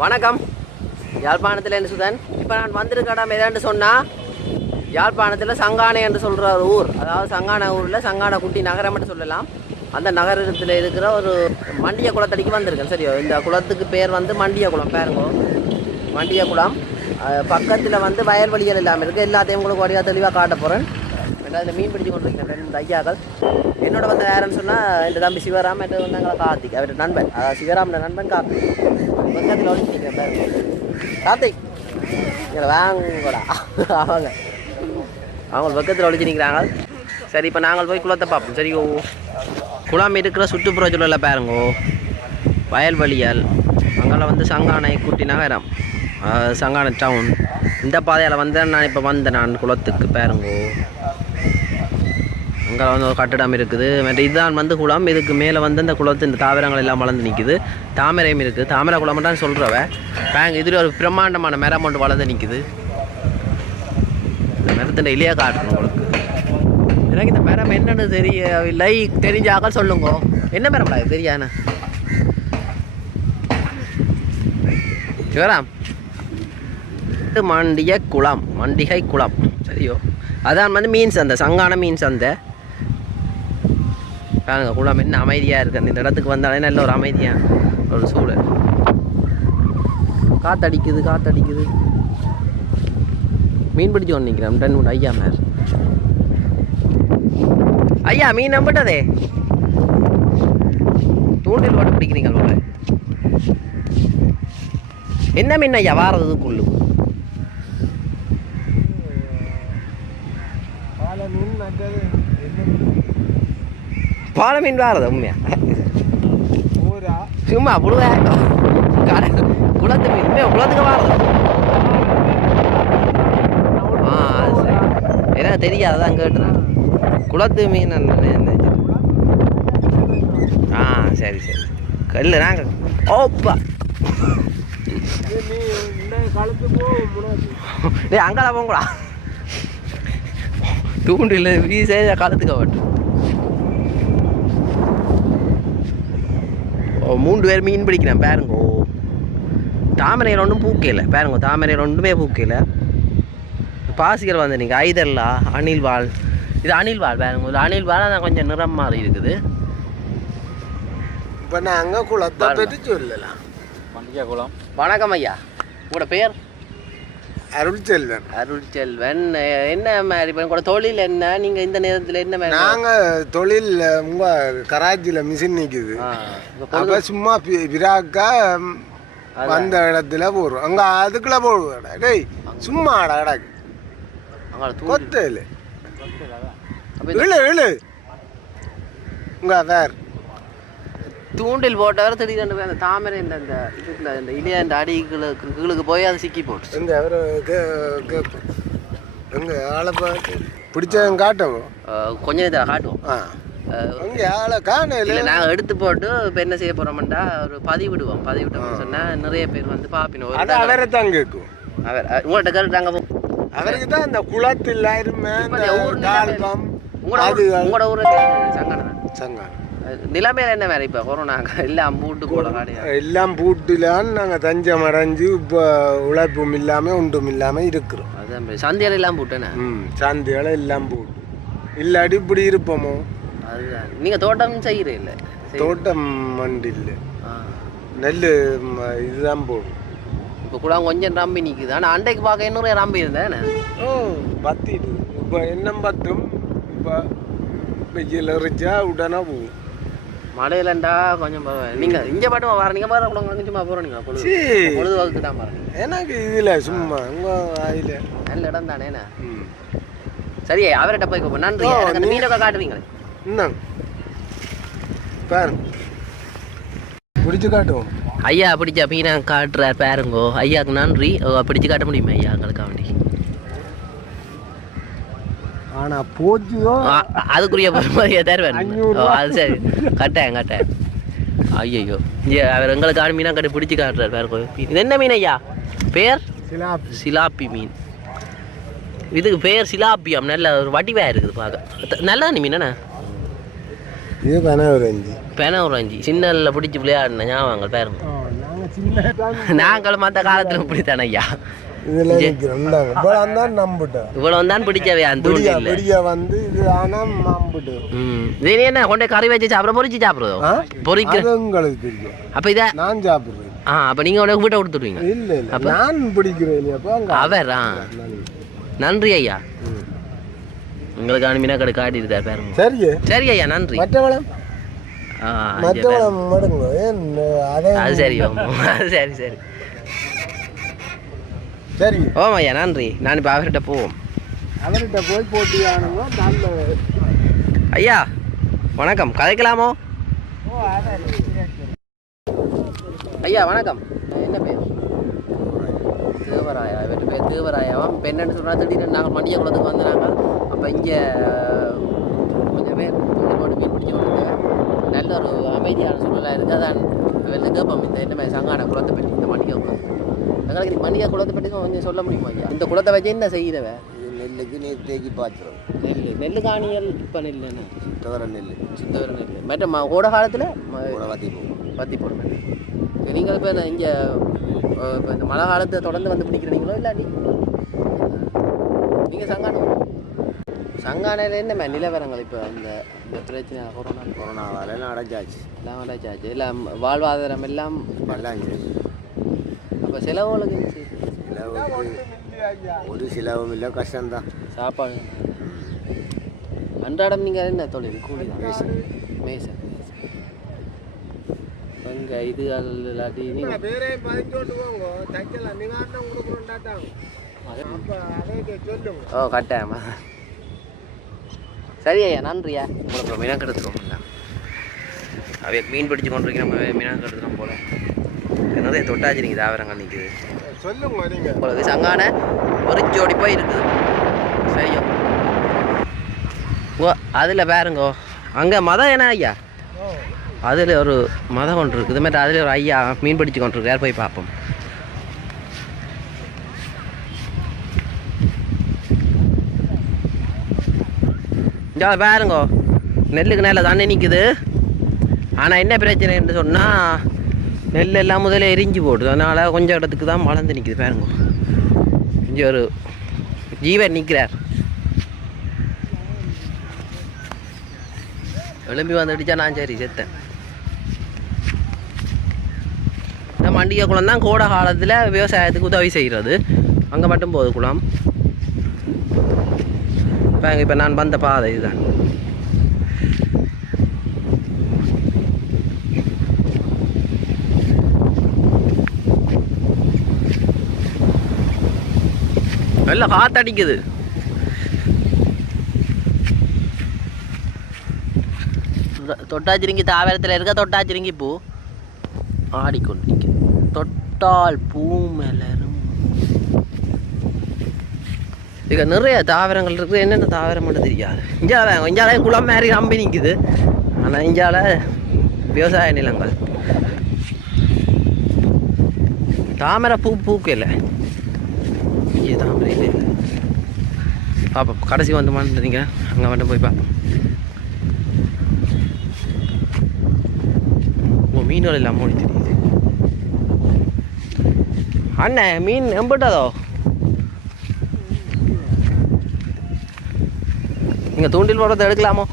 வணக்கம். யாழ்ப்பாணத்தில் என்ன சுதன். இப்போ நான் வந்திருக்கடா எதான்னு சொன்னால் யாழ்ப்பாணத்தில் சங்கானை என்று சொல்கிற ஒரு ஊர், அதாவது சங்கானை ஊரில் சங்கானை குட்டி நகரம் மட்டும் சொல்லலாம். அந்த நகரத்தில் இருக்கிற ஒரு மண்டிய குளத்தடிக்கு வந்திருக்கேன். சரியோ, இந்த குளத்துக்கு பேர் வந்து மண்டிய குளம். பாருங்க, மண்டிய குளம். பக்கத்தில் வந்து வயல்வெளிகள் எல்லாமே இருக்குது. எல்லாத்தையும் உங்களுக்கு வழியாக தெளிவாக காட்ட போகிறேன். அதில் மீன் பிடிச்சி கொண்டு இருக்கேன் ரெண்டு ஐயாக்கள். என்னோட வந்து யாருன்னு சொன்னால் என் தம்பி சிவராம், என்ற வந்தாங்களா கார்த்திக், அவரோட நண்பன். அதாவது சிவராமோட நண்பன் கார்த்திக். பக்கத்தில் ஒழிச்சிருக்கேன் பாருங்க. கார்த்திக் இங்கே வாங்கடா. அவங்க பக்கத்தில் ஒழிச்சு நிற்கிறாங்க. சரி, இப்போ நாங்கள் போய் குளத்தை பார்ப்போம். சரியோ, குளம் இருக்கிற சுற்றுப்புற சூழலில் பாருங்கோ, வயல்வெளியால். அங்கெல்லாம் வந்து சங்கானை குட்டி நகரம், சங்கானை டவுன். இந்த பாதையில் வந்து நான் இப்போ வந்தேன் நான் குளத்துக்கு. பாருங்கோ, அங்கே வந்து ஒரு கட்டிடம் இருக்குது. மற்ற இதுதான் வந்து குளம். இதுக்கு மேலே வந்து இந்த குளத்து இந்த தாவரங்கள் எல்லாம் வளர்ந்து நிற்குது. தாமரையும் இருக்குது. தாமரை குளம் தான் சொல்கிறவ. பேங்க் இதில் ஒரு பிரம்மாண்டமான மரம் ஒன்று வளர்ந்து நிற்குது. இந்த மரத்தின் இலையா காட்டணும் உங்களுக்கு. எனக்கு இந்த மரம் என்னன்னு தெரியவில்லை. தெரிஞ்சாக்க சொல்லுங்க. என்ன மரம் அது தெரியாதுண்ணா சிவராம்? மண்டிய குளம், மண்டிகை குளம். சரியோ, அதான் வந்து மீன் சந்தை, சங்கான மீன் சந்தை. பாருங்க, குளம் என்ன அமைதியாக இருக்குது. இந்த இடத்துக்கு வந்தாலே நல்ல ஒரு அமைதியாக ஒரு சூழல். காற்றடிக்குது, காற்றடிக்குது. மீன் பிடிச்சி கொண்டு நிற்கிறேன். 2 ஐயா மேல் ஐயா மீன் நம்பிட்டதே. தூண்டில் போட்டு பிடிக்கிறீங்க போல. என்ன மீன் ஐயா வாரதுக்குள்ளு? பால மீன் வாரது உண்மையா? சும்மா புழுவா குளத்து மீன் உண்மையா? குளத்துக்கு வாரது எனக்கு தெரியாதான் கேட்டுறேன். குளத்து மீன் சரி சரி. கல்லு நாங்கள் ஓப்பா டே அங்கெல்லாம் போங்கடா. தூண்டில் வீசே காலத்துக்கு ஆகட்டும். 3 பேர் மீன் பிடிக்கிறேன். பாருங்கோ, தாமரையில் ஒன்றும் பூக்கையில். பாருங்க, தாமரையில் ஒன்றுமே பூக்கையில். பாசிகள் வந்து நீங்கள் ஐதர்லா அணில் வால். இது அணில் வால். பாருங்க, இது அணில் வால். அதான் கொஞ்சம் நிறம் மாறி இருக்குது. இப்போ நாங்கள் குளத்தை பற்றி சொல்லலாம். மண்டிகை குளம். வணக்கம் ஐயா, உங்களோட பேர்? அருள்செல்வன். அருள்செல்வன். என்ன மாதிரி இப்போ உங்களோட தொழில் என்ன? நீங்கள் இந்த நேரத்தில் என்ன மாதிரி? நாங்கள் தொழில் உங்கள் கராச்சியில் மிஷின் நிற்குது. அப்போ சும்மா விராக்கா வந்த இடத்துல போடுறோம். அங்கே அதுக்குள்ளே போடுவோம். டேய் சும்மா கிடக்கு கொத்தையில் இழு இழு உங்க வேறு தூண்டில் போட்டவர் திடீர்னு போய் அந்த தாமரை இந்த இதுக்குள்ள இந்த இலையா இந்த அடிகளுக்கு கீழுக்கு போய் அதை சிக்கி போட்டு இந்த எங்க ஆளை பிடிச்சவங்க காட்டுவோம். கொஞ்சம் இதை காட்டுவோம். அங்கே ஆளை காணல. நாங்கள் எடுத்து போட்டு இப்போ என்ன செய்ய போகிறோம்டா, ஒரு பதிவிடுவோம். பதிவிட்டோம்னு சொன்னால் நிறைய பேர் வந்து பார்ப்பினோம். அவரை தான் கேட்கும். அவர் உங்கள்கிட்ட கேட்டு அங்கே போவோம். அவருக்கு தான் இந்த குளத்தில் இருமே உங்களோட ஊர் சங்கான சங்கான நிலைமையில என்ன வேறு? இப்போ கொரோனா எல்லாம் பூட்டு போல கிடையாது. எல்லாம் பூட்டுலான்னு நாங்கள் தஞ்சம் அடைஞ்சு இப்போ உழைப்பும் இல்லாமல் ஒன்றும் இல்லாமல் இருக்கிறோம். அதுதான் சந்தையில் எல்லாம் பூட்டேண்ணே. சந்தையில் எல்லாம் பூட்டு இல்லாட்டி இப்படி இருப்போமோ. அதுதான். நீங்கள் தோட்டம் செய்கிறே இல்லை? தோட்டம் மண்டி இல்லை, நெல் இதுதான் போடும். இப்போ கூட கொஞ்சம் ரம்பி நிற்குது. ஆனால் அண்டைக்கு பார்க்க இன்னொரு ரம்பி இருந்தேன். பத்திட்டு இப்போ என்ன பத்தும். இப்போ வெயில் எறிச்சா உடனே போகும். மழையிலண்டா கொஞ்சம் பரவாயில்ல. நீங்கள் இங்கே பாட்டு வர நீங்கள் பாரு கொஞ்சம் போகிறோம். நீங்கள் பொழுதுவாக்கு தான் பாருங்க. எனக்கு இதில் சும்மா உங்கள் ஆயில் நல்ல இடம் தானேண்ணா. சரி, அவர்கிட்ட போய் நன்றி. அந்த மீனொക്കെ காட்டுவீங்களே என்ன பாரு பிடிச்சி காட்டுவோம். ஐயா பிடிச்ச மீனை காட்டுறார் பாருங்கோ. ஐயாவுக்கு நன்றி. பிடிச்சி காட்ட முடியுமா ஐயா எங்களுக்காக வேண்டி? ஆனால் போச்சுதோ அதுக்குரிய பொறுமையாக தருவேன். அது சரி, கட்டேன். ஐயோ, அவர் எங்களுக்கான மீனாக கட்டி பிடிச்சி காட்டுறார் பாருங்கோ. இது என்ன மீன் ஐயா? பேர் சிலாப்பி மீன். இதுக்கு பேர் சிலாப்பியம். நல்ல ஒரு வடிவாக இருக்குது பார்க்க. நல்லா மீன் என்ன? இது 11 11 சின்னல்ல பிடிச்சி விளையாடின ஞாபகங்கள் பாருங்க. நாங்களும் அந்த காலத்தில் இப்படித்தானே ஐயா இதில் நிற்கிறோம் நம்பிட்டோம் இவ்வளோ தான் பிடிக்கவே அந்த பிடிக்க வந்து இது ஆனால் நம்பிட்டு இது என்ன கொண்டே கறி வச்சு சாப்பிட்றோம் பொரிச்சு சாப்பிட்றோம் பொரிக்க உங்களுக்கு தெரியும் அப்போ இதை நான் சாப்பிட்றேன் அப்போ நீங்கள் உடனே வீட்டை கொடுத்துடுவீங்க இல்லை இல்லை நான் பிடிக்கிறேன் அவர் நன்றி ஐயா உங்களுக்கு அனுப்பினா கடை காட்டியிருக்கார் பாருங்க சரி சரி ஐயா நன்றி மற்றவளம் மடங்கு அது சரி அது சரி சரி சரி ஓம் ஐயா நன்றி நான் இப்போ அவர்கிட்ட போவோம் அவர்கிட்ட போய் போட்டி ஆனுங்க நல்ல ஐயா வணக்கம் கதைக்கலாமோ ஐயா வணக்கம் என்ன பேர் தேவராயா இவற்று பேர் தேவராயாவும் இப்போ என்னென்னு சொல்கிறா திடீர்னு நாங்கள் மண்டிய குளத்துக்கு வந்தாங்க அப்போ இங்கே கொஞ்சம் பேர் மீன் பிடிச்சி கொண்டு நல்ல ஒரு அமைதியான சூழ்நிலை இருக்குது அதான் வெளில கேட்போம் இந்த என்ன மாதிரி சங்கான குளத்தை பற்றி இந்த மண்டிகை குளத்தை எங்களுக்கு இந்த மண்டிகை குளத்தை பற்றி கொஞ்சம் சொல்ல முடியுமா ஐயா இந்த குளத்தை வச்சு என்ன செய்கிறவ நெல்லுக்கு தேக்கி பாய்ச்சிடும் நெல் காணிகள் இப்போ நெல் என்ன சுத்தவர நெல் மற்ற கோடை காலத்தில் வத்தி போடும் நீங்கள் இப்போ இங்கே இப்போ இந்த மழை காலத்தை தொடர்ந்து வந்து பிடிக்கிறீங்களோ இல்லாட்டி நீங்கள் சங்கானையில் என்ன நிலவரங்கள் இப்போ இந்த பிரச்சனை கொரோனாவால் எல்லாம் அடைச்சாச்சு எல்லாம் வாழ்வாதாரம் எல்லாம் அப்போ செலவுகளுக்கு ஒரு செலவும் இல்லை கஷ்டம்தான் சாப்பாடு அன்றாடம் நீங்கள் என்ன தொழில் கூலி தான் மேசன் இங்கே இது இல்லாட்டி ஓ கட்டாயமா சரி ஐயா நன்றியா உங்களுக்கு மீனாக எடுத்துக்கோங்க அவைய மீன் பிடிச்சி கொண்டிருக்கேன் நம்ம மீனாக எடுத்துக்கிறோம் போல நிறைய தொட்டாச்சிருங்க தாவரங்கள் நிற்குது சொல்லுங்க உங்களுக்கு சங்கான ஒரு ஜோடி போய் இருக்குது சரியோ ஓ அதில் பாருங்கோ அங்கே மதம் என்ன ஐயா அதில் ஒரு மதம் ஒன்று இருக்குது இது மாதிரி அதில் ஒரு ஐயா மீன் பிடிச்சி கொண்டிருக்கார் போய் பார்ப்போம் இங்கே பாருங்கோ நெல்லுக்கு நேரில் தண்ணி நிற்குது ஆனால் என்ன பிரச்சனைன்னு சொன்னால் நெல் எல்லாம் முதல்ல எரிஞ்சு போடுது அதனால் கொஞ்சம் இடத்துக்கு தான் வளர்ந்து நிற்குது பாருங்க இங்கே ஒரு ஜீவன் நிற்கிறார் எழும்பி வந்து அடித்தா நான் சரி செத்தேன் இந்த மண்டிகை குளம் தான் கோடை காலத்தில் விவசாயத்துக்கு உதவி செய்கிறது அங்கே மட்டும் போகுது குளம் இப்போ நான் வந்த பாதை இதுதான் நல்ல காத்தடிக்குது தொட்டாச்சிருங்கி தாவரத்தில் இருக்க தொட்டாச்சிருங்கி பூ ஆடிக்கொண்டு தொட்டால் பூ மலரும் இங்கே நிறைய தாவரங்கள் இருக்குது என்னென்ன தாவரம் மட்டும் தெரியாது இஞ்சால குளம் மாதிரி நம்பி நிற்குது ஆனால் இஞ்சால விவசாய நிலங்கள் தாமரை பூ பூக்கல இங்கே தாமரை இல்லை பார்ப்போம் கடைசி வந்து மாட்டேங்க அங்கே மட்டும் போய் பார்ப்போம் மீன்கள் எல்லாம் மூடி தெரியுது அண்ணே மீன் எம்பிட்டதோ நீங்கள் தூண்டில் போடுறத எடுக்கலாமோ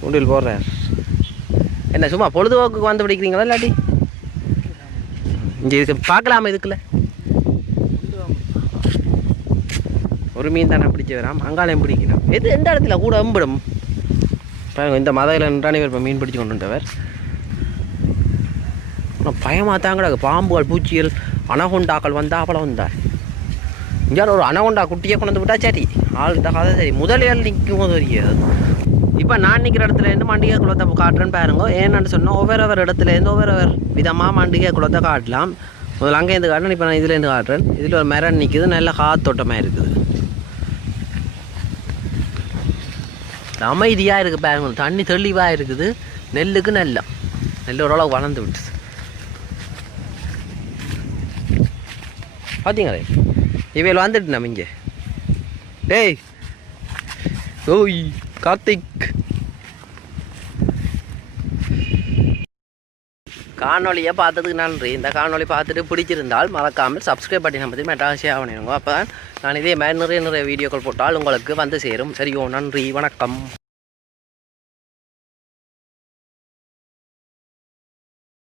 தூண்டில் போடுறார் என்ன சும்மா பொழுதுபோக்குக்கு வந்து பிடிக்கிறீங்களா இல்லாட்டி இங்கே இதுக்கு பார்க்கலாமா இதுக்குள்ள ஒரு மீன் தானே பிடிச்சி வராம் அங்காலையும் பிடிக்கணும் எது எந்த இடத்துல கூட அம்பிடும் பாருங்க இந்த மதையில் நின்றானே இப்போ மீன் பிடிச்சி கொண்டு வந்தவர் ஆனால் பயமாக தான் கிடக்கு பாம்புகள் பூச்சிகள் அனகொண்டாக்கள் வந்தால் அவ்வளோ வந்தார் இங்கே ஒரு அனகொண்டா குட்டியை கொண்டு வந்து விட்டா சரி ஆள் கதை சரி முதலியால் நிற்கும் போது தெரியாது இப்போ நான் நிற்கிற இடத்துலேருந்து மண்டிகை குளத்தை காட்டுறேன்னு பாருங்க ஏன்னு சொன்னால் ஒவ்வொரு இடத்துலேருந்து ஒவ்வொரு விதமாக மண்டிகை குளத்தை காட்டலாம் முதல்ல அங்கேருந்து காட்டுறேன் இப்போ நான் இதுலேருந்து காட்டுறேன் இதில் ஒரு மரம் நிற்குது நல்ல காத்தோட்டமாக இருக்குது அமைதியாக இருக்குது பாருங்க தண்ணி தெளிவாக இருக்குது நெல்லுக்கு நெல் ஓரளவு வளர்ந்து விட்டுது பார்த்தீங்களே இவையில் வந்துட்டு நம்ம இங்கே டேய் ஓய் காணொலியை பார்த்ததுக்கு நன்றி. இந்த காணொலி பார்த்துட்டு பிடிச்சிருந்தால் மறக்காமல் சப்ஸ்கிரைப் பண்ணி நம்ம மெட்டாசியாக பண்ணிடுங்க. அப்போ நான் இதே மாதிரி நிறைய வீடியோக்கள் போட்டால் உங்களுக்கு வந்து சேரும். சரியோ, நன்றி, வணக்கம்.